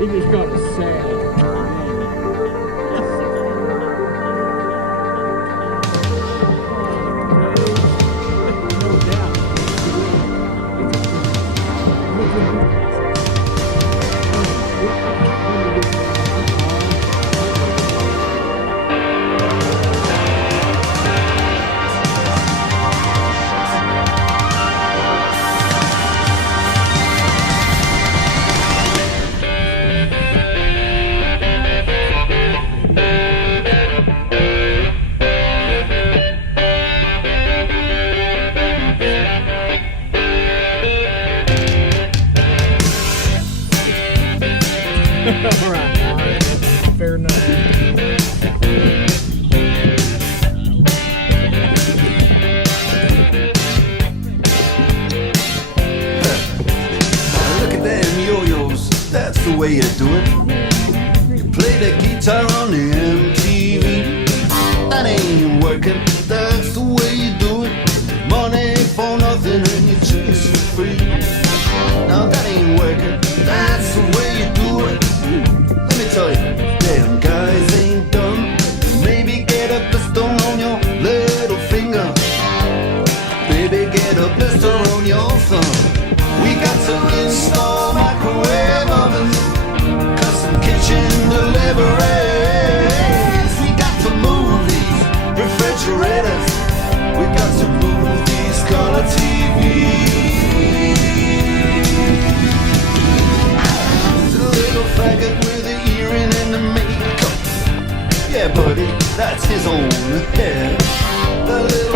He just got a sad. No doubt. All right, fair enough. Look at them yo-yos, that's the way you do it. You play the guitar on the MTV. That ain't working, that's the way you do it. Money for nothing and you chase for free. Now that ain't working, that's the way you do it. Let me tell you, damn guys ain't dumb. Maybe get a blister on your little finger. Maybe get a blister on your thumb. We got to install microwave ovens, custom kitchen deliveries. We got to move these refrigerators. We got to move these color TVs. The little faggot with the earring and the makeup. Yeah, buddy, that's his own hair. The little